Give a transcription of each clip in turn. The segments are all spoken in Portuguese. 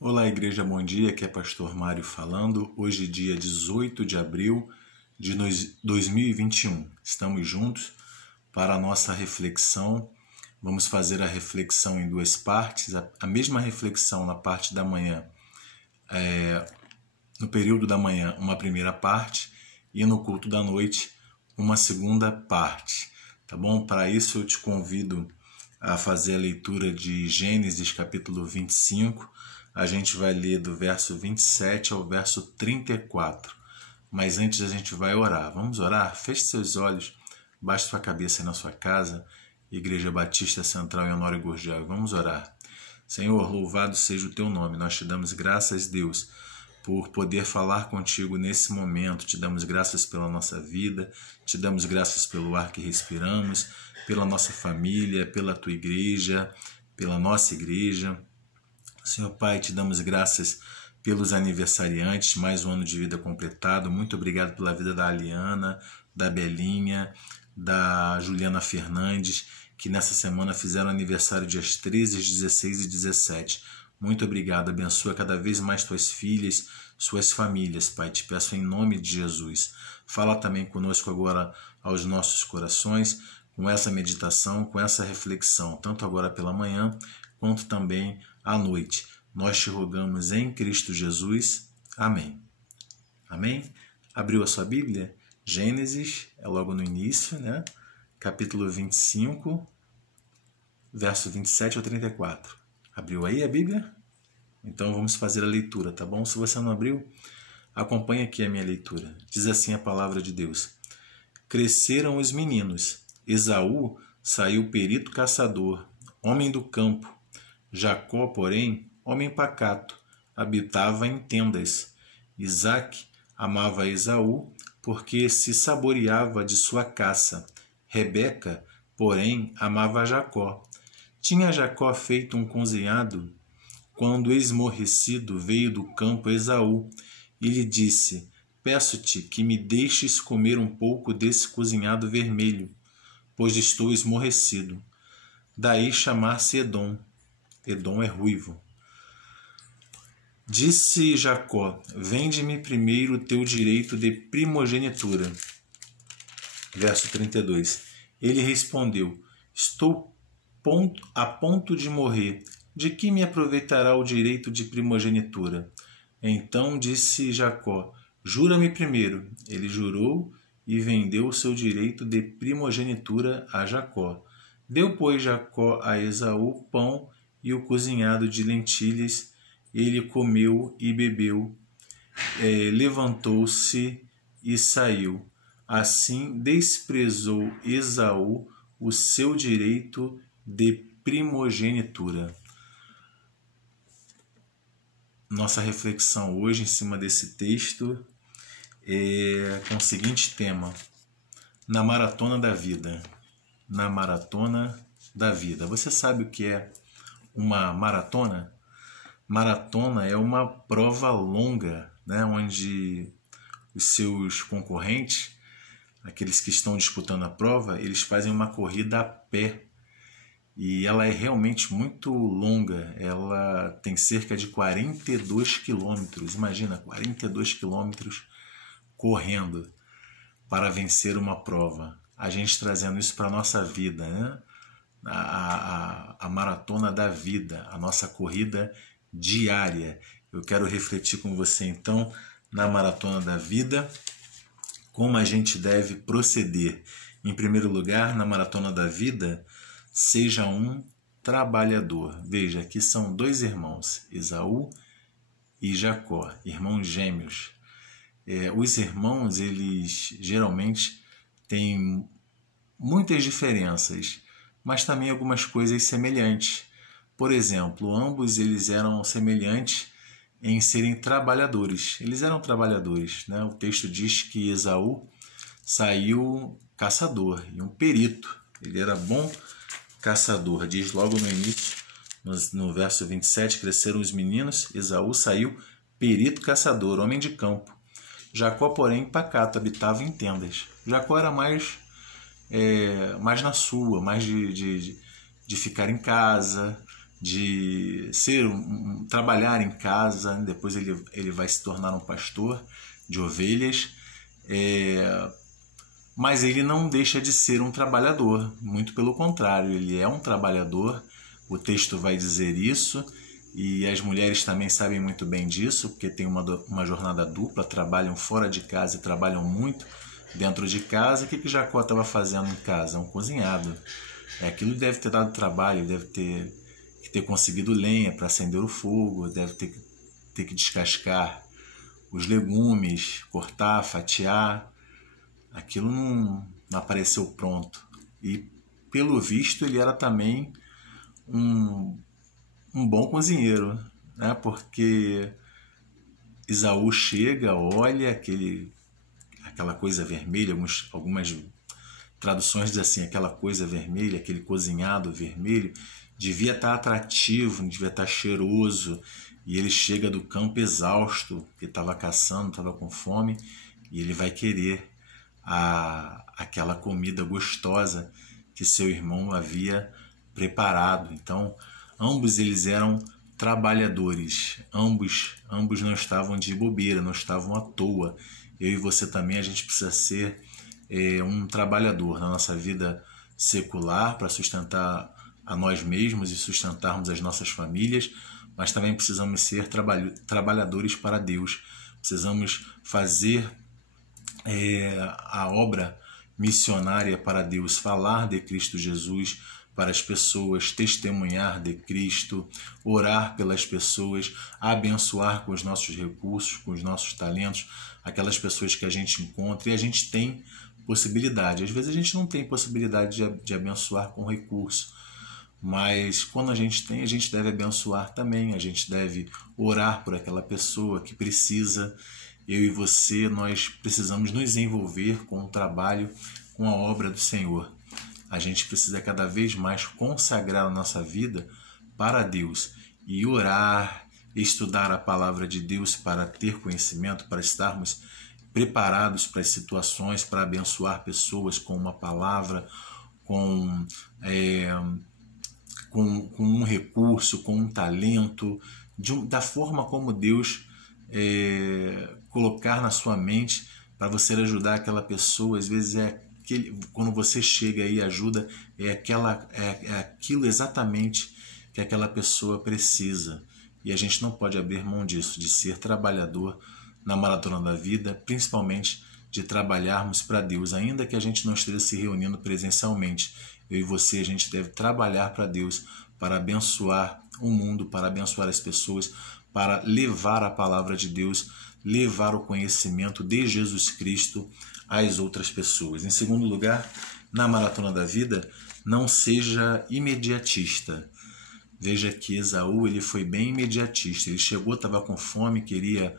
Olá, igreja, bom dia. Aqui é Pastor Mário falando. Hoje, dia 18 de abril de 2021. Estamos juntos para a nossa reflexão. Vamos fazer a reflexão em duas partes. A mesma reflexão na parte da manhã, no período da manhã, uma primeira parte, e no culto da noite, uma segunda parte. Tá bom? Para isso, eu te convido a fazer a leitura de Gênesis, capítulo 25. A gente vai ler do verso 27 ao verso 34. Mas antes a gente vai orar. Vamos orar? Feche seus olhos, baixe sua cabeça aí na sua casa, Igreja Batista Central em Honório Gurgel. Vamos orar. Senhor, louvado seja o teu nome. Nós te damos graças, Deus, por poder falar contigo nesse momento. Te damos graças pela nossa vida, te damos graças pelo ar que respiramos, pela nossa família, pela tua igreja, pela nossa igreja. Senhor Pai, te damos graças pelos aniversariantes, mais um ano de vida completado. Muito obrigado pela vida da Aliana, da Belinha, da Juliana Fernandes, que nessa semana fizeram aniversário dias 13, 16 e 17. Muito obrigado, abençoa cada vez mais tuas filhas, suas famílias, Pai. Te peço em nome de Jesus. Fala também conosco agora aos nossos corações, com essa meditação, com essa reflexão, tanto agora pela manhã, quanto também à noite. Nós te rogamos em Cristo Jesus. Amém. Amém? Abriu a sua Bíblia? Gênesis, é logo no início, né? Capítulo 25, verso 27 ao 34. Abriu aí a Bíblia? Então vamos fazer a leitura, tá bom? Se você não abriu, acompanhe aqui a minha leitura. Diz assim a palavra de Deus. Cresceram os meninos. Esaú saiu perito caçador, homem do campo. Jacó, porém, homem pacato, habitava em tendas. Isaque amava Esaú, porque se saboreava de sua caça. Rebeca, porém, amava Jacó. Tinha Jacó feito um cozinhado, quando esmorrecido veio do campo Esaú, e lhe disse, peço-te que me deixes comer um pouco desse cozinhado vermelho, pois estou esmorrecido. Daí chamar-se Edom. Edom é ruivo. Disse Jacó, vende-me primeiro o teu direito de primogenitura. Verso 32. Ele respondeu, estou a ponto de morrer. De que me aproveitará o direito de primogenitura? Então disse Jacó, jura-me primeiro. Ele jurou e vendeu o seu direito de primogenitura a Jacó. Deu, pois, Jacó a Esaú pão e o cozinhado de lentilhas. Ele comeu e bebeu, levantou-se e saiu. Assim desprezou Esaú o seu direito de primogenitura. Nossa reflexão hoje em cima desse texto é com o seguinte tema: na maratona da vida. Na maratona da vida. Você sabe o que é uma maratona? Maratona é uma prova longa, né, onde os seus concorrentes, aqueles que estão disputando a prova, eles fazem uma corrida a pé. E ela é realmente muito longa, ela tem cerca de 42 quilômetros. Imagina, 42 quilômetros correndo para vencer uma prova. A gente trazendo isso para a nossa vida, né? A maratona da vida, a nossa corrida diária. Eu quero refletir com você então na maratona da vida, como a gente deve proceder. Em primeiro lugar, na maratona da vida, seja um trabalhador. Veja, aqui são dois irmãos, Esaú e Jacó, irmãos gêmeos. Os irmãos, eles geralmente têm muitas diferenças, mas também algumas coisas semelhantes. Por exemplo, ambos eles eram semelhantes em serem trabalhadores. Eles eram trabalhadores, né? O texto diz que Esaú saiu caçador e um perito. Ele era bom caçador. Diz logo no início, no verso 27, cresceram os meninos. Esaú saiu perito caçador, homem de campo. Jacó, porém, pacato, habitava em tendas. Jacó era mais na sua, mais de ficar em casa, de ser trabalhar em casa, depois ele vai se tornar um pastor de ovelhas, mas ele não deixa de ser um trabalhador, muito pelo contrário, ele é um trabalhador, o texto vai dizer isso, e as mulheres também sabem muito bem disso, porque tem uma jornada dupla, trabalham fora de casa e trabalham muito dentro de casa. O que Jacó estava fazendo em casa? Um cozinhado. Aquilo deve ter dado trabalho, deve ter conseguido lenha para acender o fogo, deve ter que descascar os legumes, cortar, fatiar. Aquilo não apareceu pronto. E, pelo visto, ele era também um bom cozinheiro, né? Porque Esaú chega, olha aquela coisa vermelha, algumas traduções dizem assim, aquela coisa vermelha, aquele cozinhado vermelho, devia estar atrativo, devia estar cheiroso, e ele chega do campo exausto, que estava caçando, estava com fome, e ele vai querer aquela comida gostosa que seu irmão havia preparado. Então, ambos eles eram trabalhadores, ambos não estavam de bobeira, não estavam à toa. Eu e você também, a gente precisa ser um trabalhador na nossa vida secular para sustentar a nós mesmos e sustentarmos as nossas famílias, mas também precisamos ser trabalhadores para Deus. Precisamos fazer a obra missionária para Deus, falar de Cristo Jesus para as pessoas, testemunhar de Cristo, orar pelas pessoas, abençoar com os nossos recursos, com os nossos talentos, aquelas pessoas que a gente encontra, e a gente tem possibilidade. Às vezes a gente não tem possibilidade de abençoar com recurso, mas quando a gente tem, a gente deve abençoar também, a gente deve orar por aquela pessoa que precisa. Eu e você, nós precisamos nos envolver com o trabalho, com a obra do Senhor. A gente precisa cada vez mais consagrar a nossa vida para Deus e orar, estudar a palavra de Deus para ter conhecimento, para estarmos preparados para as situações, para abençoar pessoas com uma palavra, com um recurso, com um talento, da forma como Deus colocar na sua mente para você ajudar aquela pessoa. Às vezes quando você chega e ajuda, é aquilo exatamente que aquela pessoa precisa. E a gente não pode abrir mão disso, de ser trabalhador na maratona da vida, principalmente de trabalharmos para Deus, ainda que a gente não esteja se reunindo presencialmente. Eu e você, a gente deve trabalhar para Deus, para abençoar o mundo, para abençoar as pessoas, para levar a palavra de Deus, levar o conhecimento de Jesus Cristo às outras pessoas. Em segundo lugar, na maratona da vida, não seja imediatista. Veja que Esaú, ele foi bem imediatista. Ele chegou, estava com fome, queria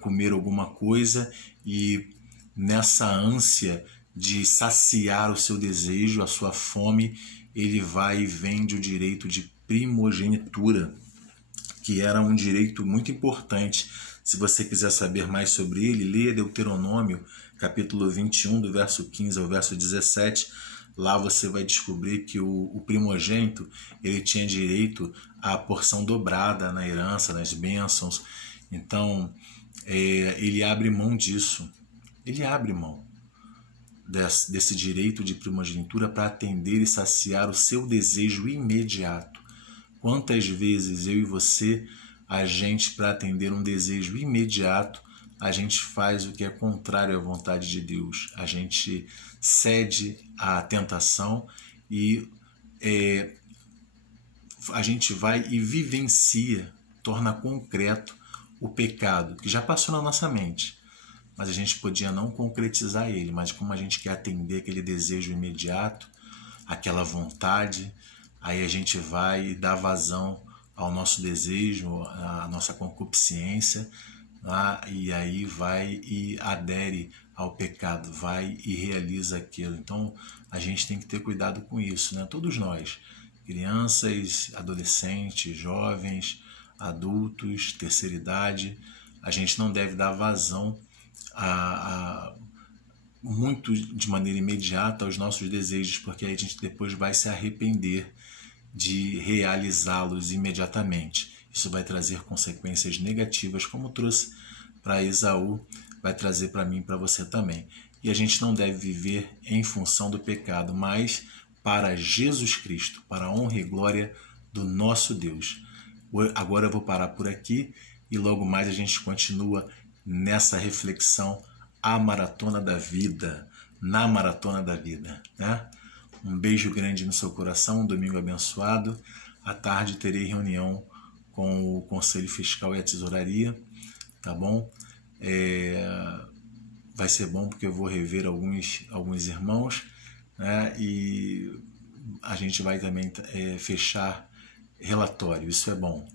comer alguma coisa, e nessa ânsia de saciar o seu desejo, a sua fome, ele vai e vende o direito de primogenitura, que era um direito muito importante. Se você quiser saber mais sobre ele, leia Deuteronômio, capítulo 21, do verso 15 ao verso 17. Lá você vai descobrir que o primogênito, ele tinha direito à porção dobrada na herança, nas bênçãos. Então, ele abre mão disso. Ele abre mão desse direito de primogenitura para atender e saciar o seu desejo imediato. Quantas vezes eu e você, a gente, para atender um desejo imediato, a gente faz o que é contrário à vontade de Deus. A gente cede à tentação e a gente vai e vivencia, torna concreto o pecado, que já passou na nossa mente, mas a gente podia não concretizar ele. Mas como a gente quer atender aquele desejo imediato, aquela vontade, aí a gente vai e dá vazão ao nosso desejo, à nossa concupiscência, e aí vai e adere ao pecado, vai e realiza aquilo. Então a gente tem que ter cuidado com isso, né? Todos nós, crianças, adolescentes, jovens, adultos, terceira idade, a gente não deve dar vazão muito de maneira imediata aos nossos desejos, porque aí a gente depois vai se arrepender de realizá-los imediatamente. isso vai trazer consequências negativas, como trouxe para Esaú, vai trazer para mim e para você também. E a gente não deve viver em função do pecado, mas para Jesus Cristo, para a honra e glória do nosso Deus. Agora eu vou parar por aqui e logo mais a gente continua nessa reflexão, a maratona da vida, na maratona da vida, né? Um beijo grande no seu coração, um domingo abençoado. À tarde terei reunião com o Conselho Fiscal e a Tesouraria, tá bom? Vai ser bom porque eu vou rever alguns irmãos, né? E a gente vai também fechar relatório, isso é bom,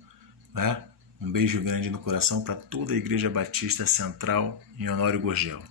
né? Um beijo grande no coração para toda a Igreja Batista Central em Honório Gurgel.